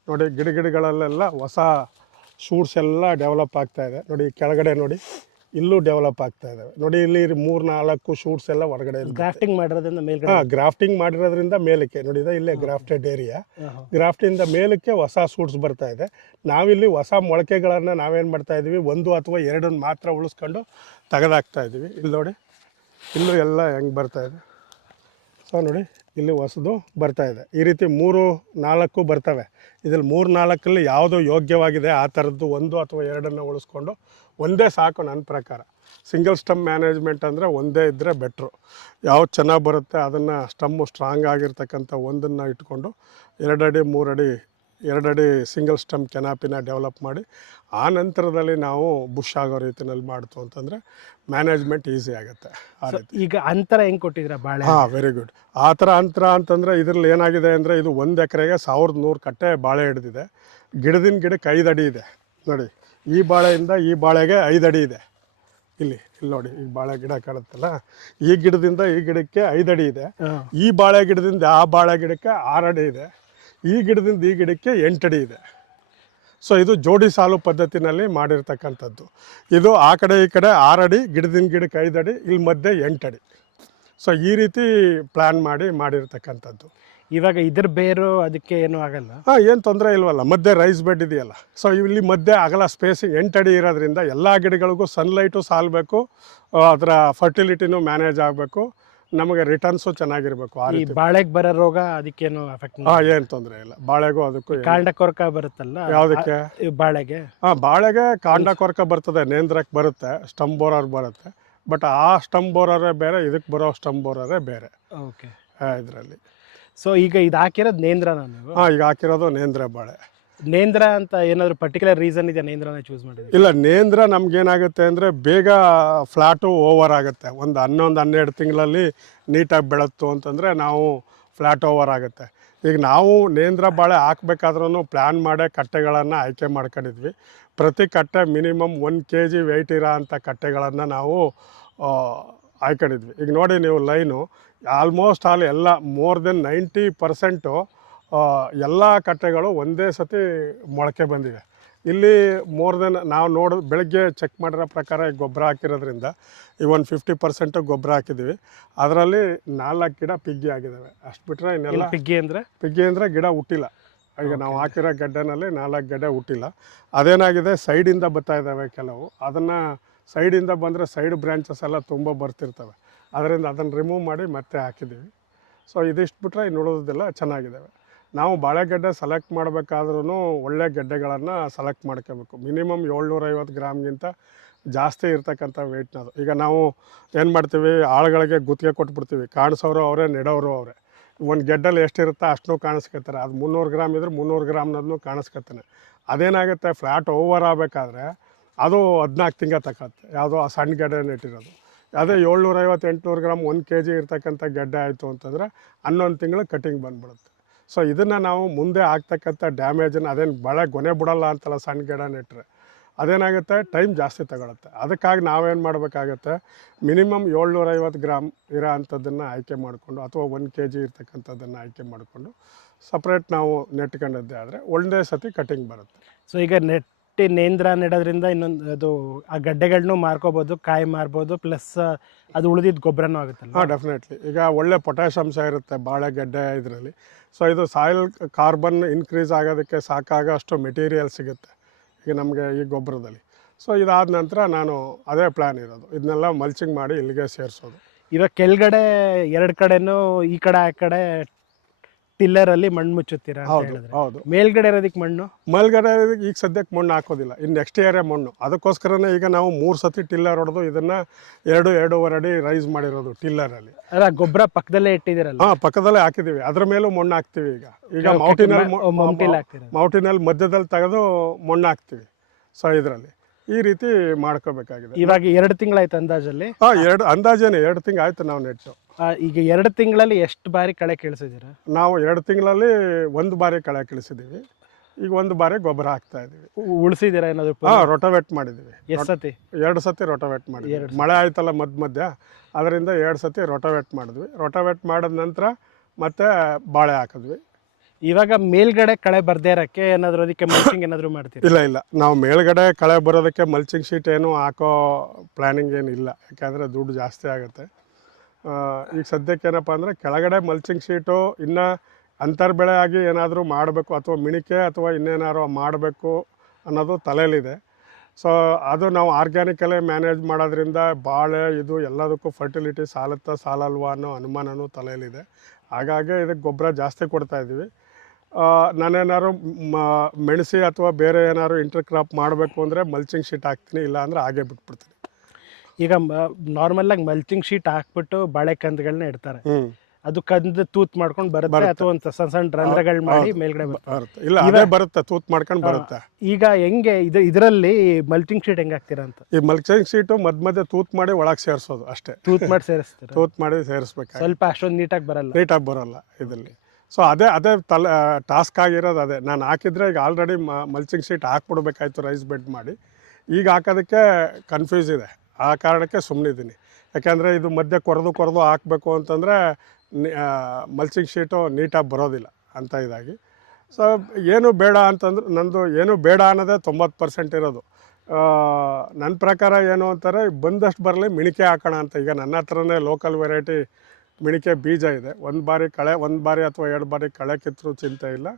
ನೋಡಿ ಗಿಡ ಗಿಡಗಳಲ್ಲೆಲ್ಲ ಹೊಸ ಶೂಟ್ಸ್ ಎಲ್ಲ ಡೆವಲಪ್ ಆಗ್ತಾ ಇದೆ. ನೋಡಿ ಕೆಳಗಡೆ ನೋಡಿ ಇಲ್ಲೂ ಡೆವಲಪ್ ಆಗ್ತಾ ಇದೆ ನೋಡಿ ಇಲ್ಲಿ ಮೂರು ನಾಲ್ಕು ಶೂಟ್ಸ್ ಎಲ್ಲ ಹೊರಗಡೆ ಗ್ರಾಫ್ಟಿಂಗ್ ಮಾಡಿರೋದ್ರಿಂದ ಮೇಲ್ಗಡೆ? ಹಾಂ ಗ್ರಾಫ್ಟಿಂಗ್ ಮಾಡಿರೋದ್ರಿಂದ ಮೇಲಕ್ಕೆ. ನೋಡಿ ಇದೆ ಇಲ್ಲೇ ಗ್ರಾಫ್ಟೆಡ್ ಏರಿಯಾ. ಗ್ರಾಫ್ಟಿಂದ ಮೇಲಕ್ಕೆ ಹೊಸ ಶೂಟ್ಸ್ ಬರ್ತಾ ಇದೆ. ನಾವಿಲ್ಲಿ ಹೊಸ ಮೊಳಕೆಗಳನ್ನು ನಾವೇನು ಮಾಡ್ತಾ ಇದ್ದೀವಿ ಒಂದು ಅಥವಾ ಎರಡನ್ನು ಮಾತ್ರ ಉಳಿಸ್ಕೊಂಡು ತೆಗೆದಾಕ್ತಾ ಇದ್ದೀವಿ ಇಲ್ಲಿ ನೋಡಿ ಇಲ್ಲೂ ಎಲ್ಲ ಹೆಂಗೆ ಬರ್ತಾ ಇದೆ. ಸೊ ನೋಡಿ ಇಲ್ಲಿ ಹೊಸದು ಬರ್ತಾ ಇದೆ. ಈ ರೀತಿ ಮೂರು ನಾಲ್ಕು ಬರ್ತವೆ. ಇದ್ರಲ್ಲಿ ಮೂರು ನಾಲ್ಕಲ್ಲಿ ಯಾವುದು ಯೋಗ್ಯವಾಗಿದೆ? ಆ ಥರದ್ದು ಒಂದು ಅಥವಾ ಎರಡನ್ನು ಉಳಿಸ್ಕೊಂಡು ಒಂದೇ ಸಾಕು ನನ್ನ ಪ್ರಕಾರ. ಸಿಂಗಲ್ ಸ್ಟಮ್ ಮ್ಯಾನೇಜ್ಮೆಂಟ್ ಅಂದರೆ ಒಂದೇ ಇದ್ದರೆ ಬೆಟ್ರು ಯಾವ್ದು ಚೆನ್ನಾಗಿ ಬರುತ್ತೆ ಅದನ್ನು ಸ್ಟಮ್ಮು ಸ್ಟ್ರಾಂಗ್ ಆಗಿರ್ತಕ್ಕಂಥ ಒಂದನ್ನು ಇಟ್ಕೊಂಡು ಎರಡಡಿ ಮೂರಡಿ ಎರಡಡಿ ಸಿಂಗಲ್ ಸ್ಟಮ್ ಕೆನಾಪಿನ ಡೆವಲಪ್ ಮಾಡಿ ಆ ನಂತರದಲ್ಲಿ ನಾವು ಬುಷ್ ಆಗೋ ರೀತಿಯಲ್ಲಿ ಮಾಡ್ತು ಅಂತಂದರೆ ಮ್ಯಾನೇಜ್ಮೆಂಟ್ ಈಸಿ ಆಗುತ್ತೆ ಆ ರೀತಿ. ಈಗ ಅಂತರ ಹೆಂಗೆ ಕೊಟ್ಟಿದ್ರೆ ಬಾಳೆ? ಹಾಂ ವೆರಿ ಗುಡ್ ಆ ಥರ ಅಂತರ ಅಂತಂದರೆ ಇದರಲ್ಲಿ ಏನಾಗಿದೆ ಅಂದರೆ ಇದು ಒಂದು ಎಕರೆಗೆ ಸಾವಿರದ ನೂರು ಕಟ್ಟೆ ಬಾಳೆ ಹಿಡಿದಿದೆ. ಗಿಡದಿಂದ ಗಿಡಕ್ಕೆ ಐದು ಅಡಿ ಇದೆ. ನೋಡಿ. ಈ ಬಾಳೆಯಿಂದ ಈ ಬಾಳೆಗೆ ಐದು ಅಡಿ ಇದೆ. ಇಲ್ಲಿ ಇಲ್ಲಿ ನೋಡಿ ಈ ಬಾಳೆ ಗಿಡ ಕಾಣುತ್ತಲ್ಲ? ಈ ಗಿಡದಿಂದ ಈ ಗಿಡಕ್ಕೆ ಐದು ಅಡಿ ಇದೆ ಈ ಬಾಳೆ ಗಿಡದಿಂದ ಆ ಬಾಳೆ ಗಿಡಕ್ಕೆ ಆರು ಅಡಿ ಇದೆ. ಈ ಗಿಡದಿಂದ ಈ ಗಿಡಕ್ಕೆ ಎಂಟು ಅಡಿ ಇದೆ. ಸೊ ಇದು ಜೋಡಿ ಸಾಲು ಪದ್ಧತಿನಲ್ಲಿ ಮಾಡಿರ್ತಕ್ಕಂಥದ್ದು. ಇದು ಆ ಕಡೆ ಈ ಕಡೆ ಆರಡಿ ಅಡಿ ಗಿಡದಿಂದ ಗಿಡಕ್ಕೆ ಐದು ಅಡಿ ಇಲ್ಲಿ ಮಧ್ಯೆ ಎಂಟು ಅಡಿ ಸೊ ಈ ರೀತಿ ಪ್ಲ್ಯಾನ್ ಮಾಡಿ ಮಾಡಿರ್ತಕ್ಕಂಥದ್ದು. ಇವಾಗ ಇದ್ರ ಬೇರು ಅದಕ್ಕೆ ಏನು ಆಗಲ್ಲ. ಹಾಂ ಏನು ತೊಂದರೆ ಇಲ್ವಲ್ಲ ಮಧ್ಯೆ ರೈಸ್ ಬೆಡ್ ಇದೆಯಲ್ಲ. ಸೊ ಇಲ್ಲಿ ಮಧ್ಯೆ ಅಗಲ ಸ್ಪೇಸಿಂಗ್ ಎಂಟಡಿ ಇರೋದ್ರಿಂದ ಎಲ್ಲ ಗಿಡಗಳಿಗೂ ಸನ್ಲೈಟು ಸಾಲ್ಬೇಕು ಅದರ ಫರ್ಟಿಲಿಟಿನೂ ಮ್ಯಾನೇಜ್ ಆಗಬೇಕು ನಮಗೆ ರಿಟರ್ನ್ಸು ಚೆನ್ನಾಗಿರಬೇಕು ಈ ಬಾಳೆಗ್ ಬರೋ ರೋಗ ಅದಕ್ಕೇನು ಎಫೆಕ್ಟ್ ಹಾಂ ಏನು ತೊಂದರೆ ಇಲ್ಲ. ಬಾಳೆಗೂ ಅದಕ್ಕೂ ಕಾಂಡ ಕೊರಕ ಬರುತ್ತಲ್ಲ ಯಾವುದಕ್ಕೆ? ಈ ಬಾಳೆಗೆ? ಹಾಂ ಬಾಳೆಗೆ ಕಾಂಡ ಕೊರಕ ಬರ್ತದೆ ನೇಂದ್ರಕ್ಕೆ ಬರುತ್ತೆ ಸ್ಟಮ್ ಬೋರರ್ ಬರುತ್ತೆ. ಬಟ್ ಆ ಸ್ಟಮ್ ಬೋರರೇ ಬೇರೆ ಇದಕ್ಕೆ ಬರೋ ಸ್ಟಮ್ ಬೋರರೇ ಬೇರೆ. ಓಕೆ ಇದರಲ್ಲಿ. ಸೊ ಈಗ ಇದು ಹಾಕಿರೋದು ನೇಂದ್ರನ ನೀವು? ಹಾಂ ಈಗ ಹಾಕಿರೋದು ನೇಂದ್ರ ಬಾಳೆ. ನೇಂದ್ರ ಅಂತ ಏನಾದರೂ ಪರ್ಟಿಕ್ಯುಲರ್ ರೀಸನ್ ಇದೆ ನೇಂದ್ರನ ಚೂಸ್ ಮಾಡಿದ್ರೆ? ಇಲ್ಲ ನೇಂದ್ರ ನಮ್ಗೇನಾಗುತ್ತೆ ಅಂದರೆ ಬೇಗ ಫ್ಲಾಟು ಓವರ್ ಆಗುತ್ತೆ. ಒಂದು ಹನ್ನೊಂದು ಹನ್ನೆರಡು ತಿಂಗಳಲ್ಲಿ ನೀಟಾಗಿ ಬೆಳತ್ತು ಅಂತಂದರೆ ನಾವು ಫ್ಲಾಟ್ ಓವರ್ ಆಗುತ್ತೆ. ಈಗ ನಾವು ನೇಂದ್ರ ಬಾಳೆ ಹಾಕ್ಬೇಕಾದ್ರೂ ಪ್ಲ್ಯಾನ್ ಮಾಡೇ ಕಟ್ಟೆಗಳನ್ನು ಆಯ್ಕೆ ಮಾಡ್ಕೊಂಡಿದ್ವಿ. ಪ್ರತಿ ಕಟ್ಟೆ minimum one K G weight ಇರೋ ಅಂಥ ಕಟ್ಟೆಗಳನ್ನು ನಾವು ಆ, ಆಯ್ಕೊಂಡಿದ್ವಿ ಈಗ ನೋಡಿ ನೀವು ಲೈನು ಆಲ್ಮೋಸ್ಟ್ ಆಲ್ ಎಲ್ಲ ಮೋರ್ ದೆನ್ ನೈಂಟಿ ಪರ್ಸೆಂಟು ಎಲ್ಲ ಕಟ್ಟೆಗಳು ಒಂದೇ ಸತಿ ಮೊಳಕೆ ಬಂದಿವೆ. ಇಲ್ಲಿ ಮೋರ್ ದೆನ್ ನಾವು ನೋಡಿ ಬೆಳಗ್ಗೆ ಚೆಕ್ ಮಾಡಿರೋ ಪ್ರಕಾರ ಗೊಬ್ಬರ ಹಾಕಿರೋದ್ರಿಂದ ಈ ಒಂದು ಫಿಫ್ಟಿ ಪರ್ಸೆಂಟು ಗೊಬ್ಬರ ಹಾಕಿದ್ದೀವಿ. ಅದರಲ್ಲಿ ನಾಲ್ಕು ಗಿಡ ಪಿಗ್ಗಿ ಆಗಿದ್ದಾವೆ. ಅಷ್ಟು ಬಿಟ್ಟರೆ ಇನ್ನೆಲ್ಲ ಪಿಗ್ಗಿ ಅಂದರೆ? ಪಿಗ್ಗಿ ಅಂದರೆ ಗಿಡ ಹುಟ್ಟಿಲ್ಲ. ಈಗ ನಾವು ಹಾಕಿರೋ ಗಡ್ಡೆನಲ್ಲಿ ನಾಲ್ಕು ಗಡ್ಡೆ ಹುಟ್ಟಿಲ್ಲ. ಅದೇನಾಗಿದೆ? ಸೈಡಿಂದ ಬರ್ತಾ ಇದ್ದಾವೆ ಕೆಲವು. ಅದನ್ನು ಸೈಡಿಂದ ಬಂದರೆ ಸೈಡ್ ಬ್ರ್ಯಾಂಚಸ್ ಎಲ್ಲ ತುಂಬ ಬರ್ತಿರ್ತವೆ. ಅದರಿಂದ ಅದನ್ನು ರಿಮೂವ್ ಮಾಡಿ ಮತ್ತೆ ಹಾಕಿದ್ದೀವಿ. ಸೊ ಇದಿಷ್ಟು ಬಿಟ್ಟರೆ ಇನ್ನು ಚೆನ್ನಾಗಿದೆ ಚೆನ್ನಾಗಿದ್ದಾವೆ. ನಾವು ಬಾಳೆಗಡ್ಡೆ ಸೆಲೆಕ್ಟ್ ಮಾಡಬೇಕಾದ್ರೂ ಒಳ್ಳೆ ಗೆಡ್ಡೆಗಳನ್ನು ಸೆಲೆಕ್ಟ್ ಮಾಡ್ಕೋಬೇಕು. ಮಿನಿಮಮ್ ಏಳ್ನೂರೈವತ್ತು ಗ್ರಾಮ್ಗಿಂತ ಜಾಸ್ತಿ ಇರ್ತಕ್ಕಂಥ ವೆಯ್ಟ್ನದು ಈಗ ನಾವು ಏನು ಮಾಡ್ತೀವಿ? ಆಳುಗಳಿಗೆ ಗುತ್ತಿಗೆ ಕೊಟ್ಬಿಡ್ತೀವಿ. ಕಾಣಿಸೋರು ಅವರೇ, ನೆಡೋರು ಅವರೇ. ಒಂದು ಗೆಡ್ಡಲ್ಲಿ ಎಷ್ಟಿರುತ್ತೋ ಅಷ್ಟನ್ನೂ ಕಾಣಿಸ್ಕೊತಾರೆ. ಅದು ಮುನ್ನೂರು ಗ್ರಾಮ್ ಇದ್ರೆ ಮುನ್ನೂರು ಗ್ರಾಮ್ನದನ್ನು ಕಾಣಿಸ್ಕೊತಾನೆ. ಅದೇನಾಗುತ್ತೆ? ಫ್ಲ್ಯಾಟ್ ಓವರ್ ಆಗಬೇಕಾದ್ರೆ ಅದು ಹದಿನಾಲ್ಕು ತಿಂಗಳ ತಗತ್ತೆ ಯಾವುದೋ ಆ ಸಣ್ಣ ಗೆಡ್ಡೆ ಇಟ್ಟಿರೋದು ಅದೇ ಏಳ್ನೂರೈವತ್ತು ಎಂಟುನೂರು ಗ್ರಾಮ್ ಒಂದು ಕೆ ಜಿ ಇರ್ತಕ್ಕಂಥ ಗೆಡ್ಡೆ ಆಯಿತು ಅಂತಂದರೆ ಹನ್ನೊಂದು ತಿಂಗಳು ಕಟಿಂಗ್ ಬಂದ್ಬಿಡುತ್ತೆ. ಸೊ ಇದನ್ನು ನಾವು ಮುಂದೆ ಆಗ್ತಕ್ಕಂಥ ಡ್ಯಾಮೇಜನ್ನು ಅದೇನು ಬಳೆ ಗೊನೆ ಬಿಡಲ್ಲ ಅಂತಲ್ಲ ಸಣ್ಣ ಗಿಡ ನೆಟ್ಟರೆ ಅದೇನಾಗುತ್ತೆ? ಟೈಮ್ ಜಾಸ್ತಿ ತಗೊಳುತ್ತೆ. ಅದಕ್ಕಾಗಿ ನಾವೇನು ಮಾಡಬೇಕಾಗತ್ತೆ? ಮಿನಿಮಮ್ ಏಳ್ನೂರೈವತ್ತು ಗ್ರಾಮ್ ಇರೋ ಅಂಥದ್ದನ್ನು ಆಯ್ಕೆ ಮಾಡಿಕೊಂಡು ಅಥವಾ ಒಂದು ಕೆ ಜಿ ಇರ್ತಕ್ಕಂಥದ್ದನ್ನು ಆಯ್ಕೆ ಮಾಡಿಕೊಂಡು ಸಪ್ರೇಟ್ ನಾವು ನೆಟ್ಕೊಂಡದ್ದೇ ಆದರೆ ಒಂದೇ ಸತಿ ಕಟಿಂಗ್ ಬರುತ್ತೆ. ಸೊ ಈಗ ನೆಟ್ಟಿ ನೇಂದ್ರ ನೆಡೋದ್ರಿಂದ ಇನ್ನೊಂದು ಅದು ಆ ಗಡ್ಡೆಗಳನ್ನೂ ಮಾರ್ಕೋಬೋದು ಕಾಯಿ ಮಾರ್ಬೋದು ಪ್ಲಸ್ ಅದು ಉಳಿದಿದ್ದ ಗೊಬ್ಬರನೂ ಆಗುತ್ತಲ್ಲ ಹಾಂ ಡೆಫಿನೆಟ್ಲಿ ಈಗ ಒಳ್ಳೆ ಪೊಟ್ಯಾಶ್ ಅಂಶ ಇರುತ್ತೆ ಬಾಳೆಗಡ್ಡೆ ಇದರಲ್ಲಿ. ಸೊ ಇದು ಸಾಯಿಲ್ ಕಾರ್ಬನ್ ಇನ್ಕ್ರೀಸ್ ಆಗೋದಕ್ಕೆ ಸಾಕಾಗ ಅಷ್ಟು ಮೆಟೀರಿಯಲ್ ಸಿಗುತ್ತೆ ಈಗ ನಮಗೆ ಈ ಗೊಬ್ಬರದಲ್ಲಿ. ಸೊ ಇದಾದ ನಂತರ ನಾನು ಅದೇ ಪ್ಲ್ಯಾನ್ ಇರೋದು. ಇದನ್ನೆಲ್ಲ ಮಲ್ಚಿಂಗ್ ಮಾಡಿ ಇಲ್ಲಿಗೆ ಸೇರಿಸೋದು. ಇವಾಗ ಕೆಳಗಡೆ ಎರಡು ಕಡೆನೂ ಈ ಕಡೆ ಆ ಕಡೆ ಟಿಲ್ಲರ್ ಅಲ್ಲಿ ಮಣ್ಣು ಮುಚ್ಚುತ್ತೀರಾ ಅಂತ ಹೌದು ಹೇಳಿದ್ರೆ. ಹೌದು. ಮೇಲ್ಗಡೆ ಇರೋದಕ್ಕೆ ಮಣ್ಣು? ಮಲ್ಗಡೆ ಈಗ ಸದ್ಯಕ್ಕೆ ಮಣ್ಣು ಹಾಕೋದಿಲ್ಲ. ಇನ್ನು ನೆಕ್ಸ್ಟ್ ಇಯರ್ ಮಣ್ಣು. ಅದಕ್ಕೋಸ್ಕರನೇ ಈಗ ನಾವು ಮೂರು ಸತಿ ಟಿಲ್ಲರ್ ಹೊಡೆದು ಇದನ್ನು ಎರಡು ಎರಡೂವರೆ ಅಡಿ ರೈಸ್ ಮಾಡಿರೋದು ಟಿಲ್ಲರಲ್ಲಿ ಅಲ್ಲ. ಗೊಬ್ಬರ ಪಕ್ಕದಲ್ಲೇ ಇಟ್ಟಿದ್ದೀರಲ್ಲ. ಹಾಂ ಪಕ್ಕದಲ್ಲೇ ಹಾಕಿದ್ದೀವಿ. ಅದ್ರ ಮೇಲೂ ಮಣ್ಣು ಹಾಕ್ತೀವಿ ಈಗ. ಈಗ ಮೌಟಿನಲ್ಲಿ ಮೌಂಟಿಲ್ ಹಾಕ್ತೀರ ಮೌಟಿನಲ್ಲಿ ಮಧ್ಯದಲ್ಲಿ ತೆಗೆದು ಮಣ್ಣು ಹಾಕ್ತೀವಿ. ಸೊ ಇದರಲ್ಲಿ. ಈ ರೀತಿ ಮಾಡ್ಕೋಬೇಕಾಗಿದೆ. ಇವಾಗ ಎರಡು ತಿಂಗಳಾಯ್ತು ಅಂದಾಜಲ್ಲಿ? ಹಾ ಎರಡು ಅಂದಾಜೇನೆ. ಎರಡು ತಿಂಗಳು ಆಯ್ತು ನಾವು ನೆಟ್ಟು ಈಗ ಎರಡು ತಿಂಗಳಲ್ಲಿ ಎಷ್ಟು ಬಾರಿ ಕಳೆ ಕೀಳ್ಸಿದ್ದೀರಾ? ನಾವು ಎರಡು ತಿಂಗಳಲ್ಲಿ ಒಂದು ಬಾರಿ ಕಳೆ ಕಳಿಸಿದ್ದೀವಿ. ಈಗ ಒಂದು ಬಾರಿ ಗೊಬ್ಬರ ಹಾಕ್ತಾ ಇದೀವಿ ಉಳಿಸಿದಿರ ಏನಾದರೂ ಹಾಂ ರೊಟೋವೇಟ್ ಮಾಡಿದ್ದೀವಿ. ಎಷ್ಟು ಸತಿ? ಎರಡು ಸತಿ ರೊಟೋವೇಟ್ ಮಾಡಿದ್ವಿ ಮಳೆ ಆಯ್ತಲ್ಲ ಮಧ್ಯ ಮಧ್ಯ ಅದರಿಂದ ಎರಡು ಸತಿ ರೊಟೋವೇಟ್ ಮಾಡಿದ್ವಿ. ರೊಟೋವೇಟ್ ಮಾಡಿದ ನಂತರ ಮತ್ತೆ ಬಾಳೆ ಹಾಕಿದ್ವಿ. ಇವಾಗ ಮೇಲ್ಗಡೆ ಕಳೆ ಬರ್ದೇ ಇರಕ್ಕೆ ಏನಾದರೂ ಅದಕ್ಕೆ ಮಲ್ಚಿಂಗ್ ಏನಾದರೂ ಮಾಡ್ತೀವಿ ಇಲ್ಲ ಇಲ್ಲ. ನಾವು ಮೇಲ್ಗಡೆ ಕಳೆ ಬರೋದಕ್ಕೆ ಮಲ್ಚಿಂಗ್ ಶೀಟ್ ಏನು ಹಾಕೋ ಪ್ಲ್ಯಾನಿಂಗ್ ಏನಿಲ್ಲ. ಯಾಕೆಂದರೆ ದುಡ್ಡು ಜಾಸ್ತಿ ಆಗುತ್ತೆ. ಈಗ ಸದ್ಯಕ್ಕೆ ಏನಪ್ಪ ಅಂದರೆ ಕೆಳಗಡೆ ಮಲ್ಚಿಂಗ್ ಶೀಟು ಇನ್ನು ಅಂತರ್ಬೆಳೆ ಆಗಿ ಏನಾದರೂ ಮಾಡಬೇಕು ಅಥವಾ ಮಿಣಿಕೆ ಅಥವಾ ಇನ್ನೇನಾದ್ರು ಮಾಡಬೇಕು ಅನ್ನೋದು ತಲೆಯಲ್ಲಿದೆ. ಸೊ ಅದು ನಾವು ಆರ್ಗ್ಯಾನಿಕಲ್ಲೇ ಮ್ಯಾನೇಜ್ ಮಾಡೋದ್ರಿಂದ ಬಾಳೆ, ಇದು ಎಲ್ಲದಕ್ಕೂ ಫರ್ಟಿಲಿಟಿ ಸಾಲುತ್ತಾ ಸಾಲಲ್ವಾ ಅನ್ನೋ ಅನುಮಾನವೂ ತಲೆಯಲ್ಲಿದೆ. ಹಾಗಾಗಿ ಇದಕ್ಕೆ ಗೊಬ್ಬರ ಜಾಸ್ತಿ ಕೊಡ್ತಾ ಇದ್ದೀವಿ. ನಾನೇನಾದ್ರು ಮ- ಮೆಣಸಿ ಅಥವಾ ಬೇರೆ ಏನಾದ್ರು ಇಂಟರ್ ಕ್ರಾಪ್ ಮಾಡಬೇಕು ಅಂದರೆ ಮಲ್ಚಿಂಗ್ ಶೀಟ್ ಹಾಕ್ತೀನಿ ಇಲ್ಲ ಅಂದರೆ ಹಾಗೆ ಬಿಟ್ಬಿಡ್ತೀನಿ. ಈಗ ನಾರ್ಮಲ್ ಆಗಿ ಮಲ್ಚಿಂಗ್ ಶೀಟ್ ಹಾಕ್ಬಿಟ್ಟು ಬಾಳೆ ಕಂದಗಳನ್ನ ಇಡ್ತಾರೆ. ಅದು ಕಂದ ತೂತ್ ಮಾಡ್ಕೊಂಡು ಬರುತ್ತೆ. ಅಥವಾ ಒಂದು ಸಣ್ಣ ಸಣ್ಣ ರಂಧ್ರಗಳು ಮಾಡಿ ಮೇಲ್ಗಡೆ ಬರುತ್ತೆ. ಇಲ್ಲ ಅದೇ ಬರುತ್ತೆ ತೂತ್ ಮಾಡ್ಕೊಂಡು ಬರುತ್ತೆ. ಈಗ ಹೆಂಗೆ ಇದು ಇದರಲ್ಲಿ ಮಲ್ಚಿಂಗ್ ಶೀಟ್ ಹೆಂಗ್ ಹಾಕ್ತೀರಾ ಅಂತ? ಈ ಮಲ್ಚಿಂಗ್ ಶೀಟು ಮಧ್ಯ ಮಧ್ಯೆ ತೂತ್ ಮಾಡಿ ಒಳಗೆ ಸೇರಿಸೋದು ಅಷ್ಟೇ. ತೂತ್ ಮಾಡಿ ಸೇರಿಸ್ತಾರೆ? ತೂತ್ ಮಾಡಿ ಸೇರಿಸ್ಬೇಕು ಸ್ವಲ್ಪ ಅಷ್ಟೊಂದು ನೀಟಾಗಿ ಬರಲ್ಲ. ನೀಟಾಗಿ ಬರಲ್ಲ ಇದರಲ್ಲಿ. ಸೊ ಅದೇ ಅದೇ ತಲೆ ಟಾಸ್ಕ್ ಆಗಿರೋದು ಅದೇ. ನಾನು ಹಾಕಿದ್ರೆ ಈಗ ಆಲ್ರೆಡಿ ಮಲ್ಚಿಂಗ್ ಶೀಟ್ ಹಾಕ್ಬಿಡ್ಬೇಕಾಯ್ತು ರೈಸ್ ಬೆಡ್ ಮಾಡಿ. ಈಗ ಹಾಕೋದಕ್ಕೆ ಕನ್ಫ್ಯೂಸ್ ಇದೆ. ಆ ಕಾರಣಕ್ಕೆ ಸುಮ್ಮನಿದ್ದೀನಿ ಯಾಕೆಂದರೆ ಇದು ಮಧ್ಯೆ ಕೊರೆದು ಕೊರೆದು ಹಾಕಬೇಕು ಅಂತಂದರೆ ಮಲ್ಚಿಂಗ್ ಶೀಟು ನೀಟಾಗಿ ಬರೋದಿಲ್ಲ ಅಂತ ಇದಾಗಿ. ಸೊ ಏನು ಬೇಡ ಅಂತಂದ್ರೆ, ನಂದು ಏನು ಬೇಡ ಅನ್ನೋದೇ ತೊಂಬತ್ತು ಪರ್ಸೆಂಟ್ ಇರೋದು. ನನ್ನ ಪ್ರಕಾರ ಏನು ಅಂತಾರೆ, ಬಂದಷ್ಟು ಬರಲಿ ಮಿಣಿಕೆ ಹಾಕೋಣ ಅಂತ. ಈಗ ನನ್ನ ಹತ್ರನೇ ಲೋಕಲ್ ವೆರೈಟಿ ಮಿಣಿಕೆ ಬೀಜ ಇದೆ. ಒಂದು ಬಾರಿ ಕಳೆ, ಒಂದು ಬಾರಿ ಅಥವಾ ಎರಡು ಬಾರಿ ಕಳೆ ಕಿತ್ತರೂ ಚಿಂತೆ ಇಲ್ಲ.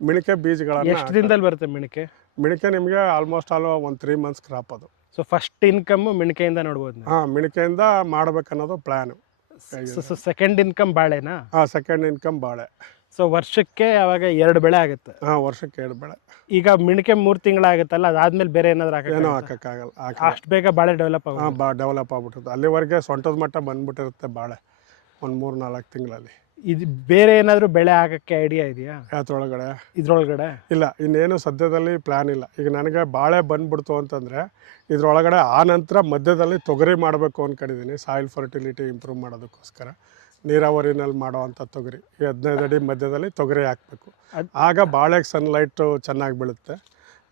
ಮಿಣಿಕೆ ಬೀಜಗಳನ್ನು ಎಷ್ಟು ದಿನದಲ್ಲಿ ಬರುತ್ತೆ ಮಿಣಿಕೆ? ಮಿಣಿಕೆ ನಿಮಗೆ ಆಲ್ಮೋಸ್ಟ್ ಆಲ್ ಒಂದು ತ್ರೀ ಮಂತ್ಸ್ ಕ್ರಾಪ್ ಅದು. ಸೊ ಫಸ್ಟ್ ಇನ್ಕಮ್ ಮಿಣಕೆಯಿಂದ ನೋಡ್ಬೋದು ನೀವು? ಹಾಂ ಮಿಣಕೆಯಿಂದ ಮಾಡ್ಬೇಕನ್ನೋದು ಪ್ಲ್ಯಾನು ಸೊ ಸೆಕೆಂಡ್ ಇನ್ಕಮ್ ಬಾಳೆನಾ? ಹಾಂ ಸೆಕೆಂಡ್ ಇನ್ಕಮ್ ಬಾಳೆ. ಸೊ ವರ್ಷಕ್ಕೆ ಅವಾಗ ಎರಡು ಬೆಳೆ ಆಗುತ್ತೆ. ಹಾಂ ವರ್ಷಕ್ಕೆ ಎರಡು ಬೆಳೆ. ಈಗ ಮಿಣಕೆ ಮೂರು ತಿಂಗಳಾಗುತ್ತಲ್ಲ ಅದಾದ್ಮೇಲೆ ಬೇರೆ ಏನಾದ್ರು ಏನೂ ಏನೋ ಹಾಕೋಕ್ಕಾಗಲ್ಲ ಹಾಕಿ ಅಷ್ಟು ಬೇಗ ಬಾಳೆ ಡೆವಲಪ್ ಆಗುತ್ತೆ? ಹಾಂ ಬಾ ಡೆವಲಪ್ ಆಗ್ಬಿಟ್ಟಿರುತ್ತೆ. ಅಲ್ಲಿವರೆಗೆ ಸೊಂಟದ ಮಟ್ಟ ಬಂದ್ಬಿಟ್ಟಿರುತ್ತೆ ಬಾಳೆ ಒಂದು ಮೂರು ನಾಲ್ಕು ತಿಂಗಳಲ್ಲಿ. ಇದು ಬೇರೆ ಏನಾದರೂ ಬೆಳೆ ಹಾಕಕ್ಕೆ ಐಡಿಯಾ ಇದೆಯಾ? ಯಾತ್ರೊಳಗಡೆ ಇದ್ರೊಳಗಡೆ? ಇಲ್ಲ ಇನ್ನೇನು ಸದ್ಯದಲ್ಲಿ ಪ್ಲ್ಯಾನ್ ಇಲ್ಲ. ಈಗ ನನಗೆ ಬಾಳೆ ಬಂದ್ಬಿಡ್ತು ಅಂತಂದರೆ ಇದ್ರೊಳಗಡೆ ಆ ನಂತರ ಮಧ್ಯದಲ್ಲಿ ತೊಗರಿ ಮಾಡಬೇಕು ಅಂದ್ಕೊಂಡಿದ್ದೀನಿ ಸಾಯಿಲ್ ಫರ್ಟಿಲಿಟಿ ಇಂಪ್ರೂವ್ ಮಾಡೋದಕ್ಕೋಸ್ಕರ. ನೀರಾವರಿನಲ್ಲಿ ಮಾಡೋವಂಥ ತೊಗರಿ. ಈ ಹದಿನೈದು ಅಡಿ ಮಧ್ಯದಲ್ಲಿ ತೊಗರಿ ಹಾಕಬೇಕು. ಆಗ ಬಾಳೆಗೆ ಸನ್ಲೈಟು ಚೆನ್ನಾಗಿ ಬೀಳುತ್ತೆ.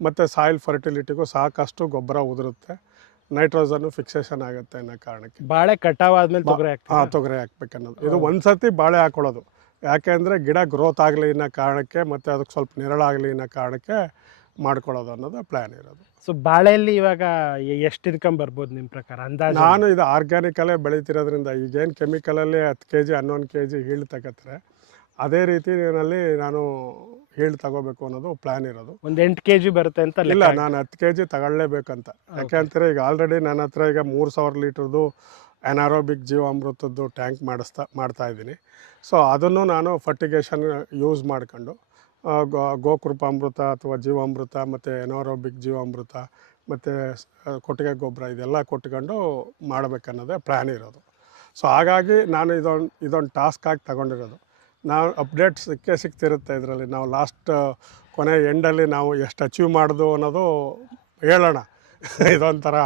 ಮತ್ತು ಸಾಯಿಲ್ ಫರ್ಟಿಲಿಟಿಗೂ ಸಾಕಷ್ಟು ಗೊಬ್ಬರ ಉದುರುತ್ತೆ. ನೈಟ್ರೋಜನ್ನು ಫಿಕ್ಸೇಷನ್ ಆಗುತ್ತೆ ಅನ್ನೋ ಕಾರಣಕ್ಕೆ. ಬಾಳೆ ಕಟಾವ್ ಆದ್ಮೇಲೆ ತೊಗರಿ ಹಾಂ ತೊಗರೆ ತೊಗರಿ ಹಾಕ್ಬೇಕನ್ನೋದು. ಇದು ಒಂದು ಸತಿ ಬಾಳೆ ಹಾಕೊಳ್ಳೋದು. ಯಾಕೆಂದರೆ ಗಿಡ ಗ್ರೋತ್ ಆಗಲಿ ಅನ್ನೋ ಕಾರಣಕ್ಕೆ ಮತ್ತು ಅದಕ್ಕೆ ಸ್ವಲ್ಪ ನೆರಳಾಗಲಿ ಅನ್ನೋ ಕಾರಣಕ್ಕೆ ಮಾಡ್ಕೊಳ್ಳೋದು ಅನ್ನೋದು ಪ್ಲ್ಯಾನ್ ಇರೋದು. ಸೊ ಬಾಳೆಯಲ್ಲಿ ಇವಾಗ ಎಷ್ಟು ಇನ್ಕಮ್ ಬರ್ಬೋದು ನಿಮ್ಮ ಪ್ರಕಾರ ಅಂದಾಜು ನಾನು ಇದು ಆರ್ಗ್ಯಾನಿಕಲ್ಲೇ ಬೆಳೀತಿರೋದ್ರಿಂದ ಈಗೇನು ಕೆಮಿಕಲಲ್ಲಿ ಹತ್ತು ಕೆ ಜಿ ಹನ್ನೊಂದು ಕೆ ಜಿ ಹೀಳು ತಗೋತಾರೆ ಅದೇ ರೀತಿಯಲ್ಲಿ ನಾನು ಹೇಳಿ ತಗೋಬೇಕು ಅನ್ನೋದು ಪ್ಲಾನ್ ಇರೋದು. ಒಂದ್ ಎಂಟು ಕೆಜಿ ಬರುತ್ತೆ ಅಂತ ಇಲ್ಲ ನಾನು ಹತ್ತು ಕೆ ಜಿ ತಗೊಳ್ಳೇಬೇಕಂತ ಯಾಕೆಂತಾರೆ ಈಗ ಆಲ್ರೆಡಿ ನನ್ನ ಹತ್ರ ಈಗ ಮೂರು ಸಾವಿರ ಲೀಟ್ರದ್ದು ಅನಾರೋಬಿಕ್ ಜೀವಾಮೃತದ್ದು ಟ್ಯಾಂಕ್ ಮಾಡಿಸ್ತಾ ಮಾಡ್ತಾ ಇದ್ದೀನಿ. ಸೊ ಅದನ್ನು ನಾನು ಫರ್ಟಿಗೇಷನ್ ಯೂಸ್ ಮಾಡ್ಕೊಂಡು ಗೋ ಗೋಕೃಪ ಗೋಕೃಪಾಮೃತ ಅಥವಾ ಜೀವಾಮೃತ ಮತ್ತು ಎನಾರೋಬಿಕ್ ಜೀವಾಮೃತ ಮತ್ತು ಕೊಟ್ಟಿಗೆ ಗೊಬ್ಬರ ಇದೆಲ್ಲ ಕೊಟ್ಕೊಂಡು ಮಾಡಬೇಕನ್ನೋದೇ ಪ್ಲ್ಯಾನ್ ಇರೋದು. ಸೊ ಹಾಗಾಗಿ ನಾನು ಇದೊಂದು ಇದೊಂದು ಟಾಸ್ಕ್ ಆಗಿ ತಗೊಂಡಿರೋದು. ನಾವು ಅಪ್ಡೇಟ್ ಸಿಕ್ಕೇ ಸಿಗ್ತಿರುತ್ತೆ ಇದರಲ್ಲಿ. ನಾವು ಲಾಸ್ಟ್ ಕೊನೆ ಎಂಡಲ್ಲಿ ನಾವು ಎಷ್ಟು ಅಚೀವ್ ಮಾಡೋದು ಅನ್ನೋದು ಹೇಳೋಣ. ಇದೊಂಥರ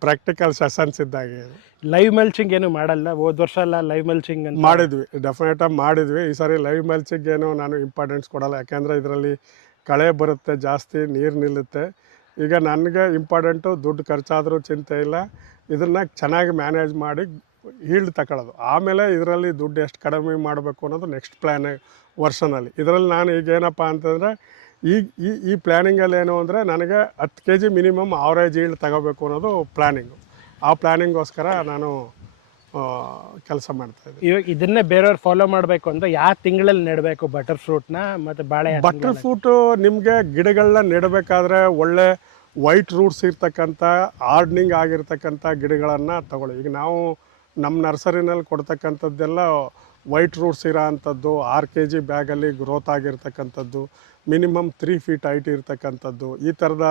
ಪ್ರಾಕ್ಟಿಕಲ್ ಸೆಷನ್ಸ್ ಇದ್ದಾಗೆ. ಲೈವ್ ಮೆಲ್ಚಿಂಗ್ ಏನು ಮಾಡಲ್ಲ. ಹೋದ ವರ್ಷ ಎಲ್ಲ ಲೈವ್ ಮೆಲ್ಚಿಂಗ್ ಅಂತ. ಮಾಡಿದ್ವಿ. ಡೆಫಿನೆಟಾಗಿ ಮಾಡಿದ್ವಿ. ಈ ಸಾರಿ ಲೈವ್ ಮೆಲ್ಚಿಂಗ್ ಏನು ನಾನು ಇಂಪಾರ್ಟೆನ್ಸ್ ಕೊಡಲ್ಲ. ಯಾಕೆಂದರೆ ಇದರಲ್ಲಿ ಕಳೆ ಬರುತ್ತೆ ಜಾಸ್ತಿ ನೀರು ನಿಲ್ಲುತ್ತೆ. ಈಗ ನನಗೆ ಇಂಪಾರ್ಟೆಂಟು ದುಡ್ಡು ಖರ್ಚಾದರೂ ಚಿಂತೆ ಇಲ್ಲ. ಇದನ್ನು ಚೆನ್ನಾಗಿ ಮ್ಯಾನೇಜ್ ಮಾಡಿ ಈಲ್ಡ್ ತಗೊಳ್ಳೋದು ಆಮೇಲೆ ಇದರಲ್ಲಿ ದುಡ್ಡು ಎಷ್ಟು ಕಡಿಮೆ ಮಾಡಬೇಕು ಅನ್ನೋದು ನೆಕ್ಸ್ಟ್ ಪ್ಲ್ಯಾನ್ ವರ್ಷನಲ್ಲಿ. ಇದರಲ್ಲಿ ನಾನು ಈಗ ಏನಪ್ಪ ಅಂತಂದರೆ ಈಗ ಈ ಈ ಪ್ಲ್ಯಾನಿಂಗಲ್ಲಿ ಏನು ಅಂದರೆ ನನಗೆ ಹತ್ತು K G minimum average yield ತಗೋಬೇಕು ಅನ್ನೋದು ಪ್ಲ್ಯಾನಿಂಗು ಆ ಪ್ಲ್ಯಾನಿಂಗೋಸ್ಕರ ನಾನು ಕೆಲಸ ಮಾಡ್ತಾಯಿದ್ದೀನಿ ಇವಾಗ ಇದನ್ನೇ ಬೇರೆಯವ್ರು ಫಾಲೋ ಮಾಡಬೇಕು ಅಂದರೆ ಯಾವ ತಿಂಗಳಲ್ಲಿ ನೆಡಬೇಕು ಬಟರ್ ಫ್ರೂಟ್ನ ಮತ್ತು ಬಾಳೆ ಬಟರ್? ಫ್ರೂಟು ನಿಮಗೆ ಗಿಡಗಳನ್ನ ನೆಡಬೇಕಾದ್ರೆ ಒಳ್ಳೆ ವೈಟ್ ರೂಟ್ಸ್ ಇರ್ತಕ್ಕಂಥ ಹಾರ್ಡ್ನಿಂಗ್ ಆಗಿರ್ತಕ್ಕಂಥ ಗಿಡಗಳನ್ನು ತಗೊಳ್ಳಿ. ಈಗ ನಾವು ನಮ್ಮ ನರ್ಸರಿನಲ್ಲಿ ಕೊಡ್ತಕ್ಕಂಥದ್ದೆಲ್ಲ ವೈಟ್ ರೂಟ್ಸ್ ಇರೋ ಅಂಥದ್ದು ಆರು ಕೆ ಜಿ ಬ್ಯಾಗಲ್ಲಿ ಗ್ರೋತ್ ಆಗಿರ್ತಕ್ಕಂಥದ್ದು, ಮಿನಿಮಮ್ ತ್ರೀ ಫೀಟ್ ಹೈಟ್ ಇರ್ತಕ್ಕಂಥದ್ದು, ಈ ಥರದ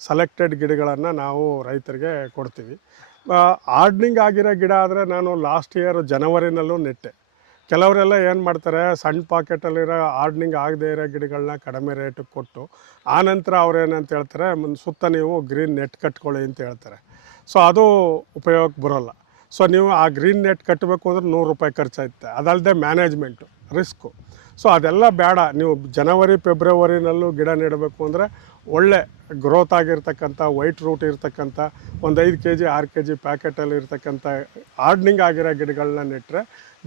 ಸೆಲೆಕ್ಟೆಡ್ ಗಿಡಗಳನ್ನು ನಾವು ರೈತರಿಗೆ ಕೊಡ್ತೀವಿ. ಆರ್ಡ್ನಿಂಗ್ ಆಗಿರೋ ಗಿಡ ಆದರೆ ನಾನು ಲಾಸ್ಟ್ ಇಯರ್ ಜನವರಿನಲ್ಲೂ ನೆಟ್ಟೆ. ಕೆಲವರೆಲ್ಲ ಏನು ಮಾಡ್ತಾರೆ, ಸಣ್ಣ ಪಾಕೆಟಲ್ಲಿರೋ ಆರ್ಡ್ನಿಂಗ್ ಆಗದೇ ಇರೋ ಗಿಡಗಳನ್ನ ಕಡಿಮೆ ರೇಟಿಗೆ ಕೊಟ್ಟು, ಆನಂತರ ಅವ್ರು ಏನಂತ ಹೇಳ್ತಾರೆ ಮುಂದೆ ಸುತ್ತ ನೀವು ಗ್ರೀನ್ ನೆಟ್ ಕಟ್ಕೊಳ್ಳಿ ಅಂತ ಹೇಳ್ತಾರೆ. ಸೊ, ಅದು ಉಪಯೋಗಕ್ಕೆ ಬರೋಲ್ಲ. ಸೊ ನೀವು ಆ ಗ್ರೀನ್ ನೆಟ್ ಕಟ್ಟಬೇಕು ಅಂದ್ರೆ ನೂರು ರೂಪಾಯಿ ಖರ್ಚಾಯುತ್ತೆ ಅದಲ್ಲದೆ ಮ್ಯಾನೇಜ್ಮೆಂಟು ರಿಸ್ಕು ಸೊ ಅದೆಲ್ಲ ಬೇಡ. ನೀವು ಜನವರಿ ಫೆಬ್ರವರಿನಲ್ಲೂ ಗಿಡ ನೆಡಬೇಕು ಅಂದರೆ ಒಳ್ಳೆ ಗ್ರೋತ್ ಆಗಿರ್ತಕ್ಕಂಥ ವೈಟ್ ರೂಟ್ ಇರ್ತಕ್ಕಂಥ ಒಂದು ಐದು ಕೆ ಜಿ ಆರು ಕೆ ಜಿ ಪ್ಯಾಕೆಟಲ್ಲಿ ಇರ್ತಕ್ಕಂಥ ಹಾರ್ಡ್ನಿಂಗ್ ಆಗಿರೋ ಗಿಡಗಳನ್ನ ನೆಟ್ಟರೆ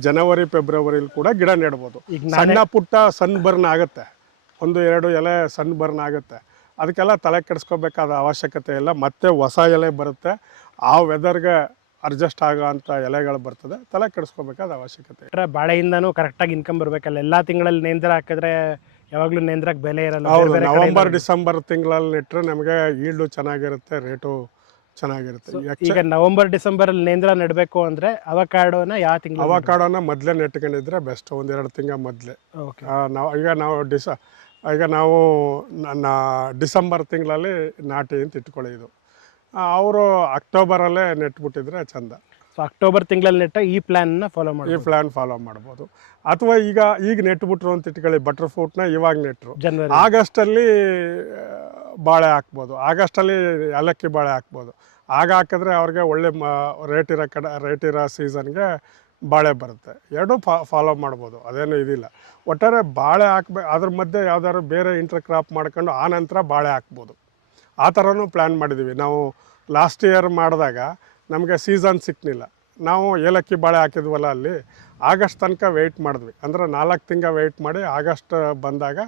ಜನವರಿ ಫೆಬ್ರವರಿಲಿ ಕೂಡ ಗಿಡ ನೆಡ್ಬೋದು. ಈಗ ಸಣ್ಣ ಪುಟ್ಟ ಸನ್ ಬರ್ನ್ ಆಗುತ್ತೆ. ಒಂದು ಎರಡು ಎಲೆ ಸನ್ ಬರ್ನ್ ಆಗುತ್ತೆ. ಅದಕ್ಕೆಲ್ಲ ತಲೆ ಕೆಡಿಸ್ಕೋಬೇಕಾದ ಅವಶ್ಯಕತೆ ಇಲ್ಲ. ಮತ್ತೆ ಹೊಸ ಎಲೆ ಬರುತ್ತೆ. ಆ ವೆದರ್ಗೆ ಅಡ್ಜಸ್ಟ್ ಆಗೋವಂಥ ಎಲೆಗಳು ಬರ್ತದೆ ತಲೆ ಕೆಡಿಸ್ಕೋಬೇಕಾದ ಅವಶ್ಯಕತೆ ಇಟ್ಟರೆ ಬಾಳೆಯಿಂದನೂ ಕರೆಕ್ಟಾಗಿ ಇನ್ಕಮ್ ಬರಬೇಕಲ್ಲ ಎಲ್ಲ ತಿಂಗಳಲ್ಲಿ ನೇಂದ್ರ ಹಾಕಿದ್ರೆ ಯಾವಾಗಲೂ ನೇಂದ್ರಕ್ಕೆ ಬೆಲೆ ಇರಲ್ಲ ಬೇರೆ ಹೌದು ಬೇರೆ ನವಂಬರ್ ಡಿಸೆಂಬರ್ ತಿಂಗಳಲ್ಲಿ ಇಟ್ಟರೆ ನಮಗೆ ಈಲ್ಡು ಚೆನ್ನಾಗಿರುತ್ತೆ ರೇಟು ಚೆನ್ನಾಗಿರುತ್ತೆ. ಈಗ ನವೆಂಬರ್ ಡಿಸೆಂಬರ್ ಅಲ್ಲಿ ನೇಂದ್ರ ನೆಡಬೇಕು ಅಂದ್ರೆ ಅವಕಾಡೋನ ಯಾವ ತಿಂಗಳು ಅವಕಾಡೋನ ಮೊದಲೇ ನೆಟ್ಕೊಂಡಿದ್ರೆ ಬೆಸ್ಟ್ ಒಂದೆರಡು ತಿಂಗಳ ಮೊದಲೇ. ಓಕೆ ನಾವು ಈಗ ನಾವು ಡಿಸ ಈಗ ನಾವು ನನ್ನ ಡಿಸೆಂಬರ್ ತಿಂಗಳಲ್ಲಿ ನಾಟಿ ಅಂತ ಇಟ್ಕೊಳ್ಳಿ ಇದು ಅವರು ಅಕ್ಟೋಬರಲ್ಲೇ ನೆಟ್ಬಿಟ್ಟಿದ್ರೆ ಚಂದ. ಸೊ ಅಕ್ಟೋಬರ್ ತಿಂಗಳಲ್ಲಿ ನೆಟ್ಟ ಈ ಪ್ಲಾನ್ ಫಾಲೋ ಫಾಲೋ ಈ ಪ್ಲಾನ್ ಪ್ಲ್ಯಾನ್ ಫಾಲೋ ಮಾಡ್ಬೋದು. ಅಥವಾ ಈಗ ಈಗ ನೆಟ್ಬಿಟ್ರು ಅಂತ ಇಟ್ಕೊಳ್ಳಿ ಬಟರ್ ಫ್ರೂಟ್ನ ಇವಾಗ ನೆಟ್ರು. ಜನವರಿ ಆಗಸ್ಟಲ್ಲಿ ಬಾಳೆ ಹಾಕ್ಬೋದು. ಆಗಸ್ಟಲ್ಲಿ ಏಲಕ್ಕಿ ಬಾಳೆ ಹಾಕ್ಬೋದು. ಆಗ ಹಾಕಿದ್ರೆ ಅವ್ರಿಗೆ ಒಳ್ಳೆ ರೇಟ್ ಇರೋ ಕಡೆ ರೇಟ್ ಇರೋ ಸೀಸನ್ಗೆ ಬಾಳೆ ಬರುತ್ತೆ. ಎರಡೂ ಫಾ ಫಾಲೋ ಮಾಡ್ಬೋದು. ಅದೇನು ಇದಿಲ್ಲ. ಒಟ್ಟಾರೆ ಬಾಳೆ ಹಾಕ್ಬೇಕು ಅದ್ರ ಮಧ್ಯೆ ಯಾವ್ದಾದ್ರು ಬೇರೆ ಇಂಟರ್ ಕ್ರಾಪ್ ಮಾಡ್ಕೊಂಡು ಆ ನಂತರ ಬಾಳೆ ಹಾಕ್ಬೋದು. ಆ ಥರನೂ ಪ್ಲ್ಯಾನ್ ಮಾಡಿದ್ದೀವಿ ನಾವು ಲಾಸ್ಟ್ ಇಯರ್ ಮಾಡಿದಾಗ ನಮಗೆ ಸೀಸನ್ ಸಿಕ್ಕಲಿಲ್ಲ ನಾವು ಏಲಕ್ಕಿ ಬಾಳೆ ಹಾಕಿದ್ವಲ್ಲ ಅಲ್ಲಿ ಆಗಸ್ಟ್ ತನಕ ವೆಯ್ಟ್ ಮಾಡಿದ್ವಿ. ಅಂದರೆ ನಾಲ್ಕು ತಿಂಗಳ ವೆಯ್ಟ್ ಮಾಡಿ ಆಗಸ್ಟ್ ಬಂದಾಗ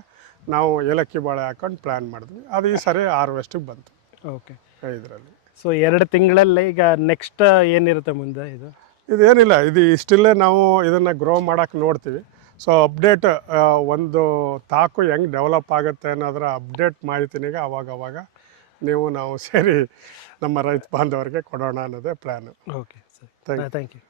ನಾವು ಏಲಕ್ಕಿ ಬಾಳೆ ಹಾಕೊಂಡು ಪ್ಲ್ಯಾನ್ ಮಾಡಿದ್ವಿ. ಅದು ಈ ಸರಿ ಹಾರ್ವೆಸ್ಟಿಗೆ ಬಂತು. ಓಕೆ ಇದರಲ್ಲಿ. ಸೊ ಎರಡು ತಿಂಗಳಲ್ಲಿ ಈಗ ನೆಕ್ಸ್ಟ್ ಏನಿರುತ್ತೆ ಮುಂದೆ ಇದು? ಇದೇನಿಲ್ಲ. ಇದು ಇಷ್ಟಿಲ್ಲೇ ನಾವು ಇದನ್ನು ಗ್ರೋ ಮಾಡೋಕ್ಕೆ ನೋಡ್ತೀವಿ. ಸೊ ಅಪ್ಡೇಟ್ ಒಂದು ತಾಕು ಹೆಂಗೆ ಡೆವಲಪ್ ಆಗುತ್ತೆ ಅನ್ನೋದರ ಅಪ್ಡೇಟ್ ಮಾಹಿತಿನಿಗೆ ಅವಾಗ ಅವಾಗ ನೀವು ನಾವು ಸೇರಿ ನಮ್ಮ ರೈತ ಬಾಂಧವರಿಗೆ ಕೊಡೋಣ ಅನ್ನೋದೇ ಪ್ಲ್ಯಾನು ಓಕೆ ಸರಿ. Thank you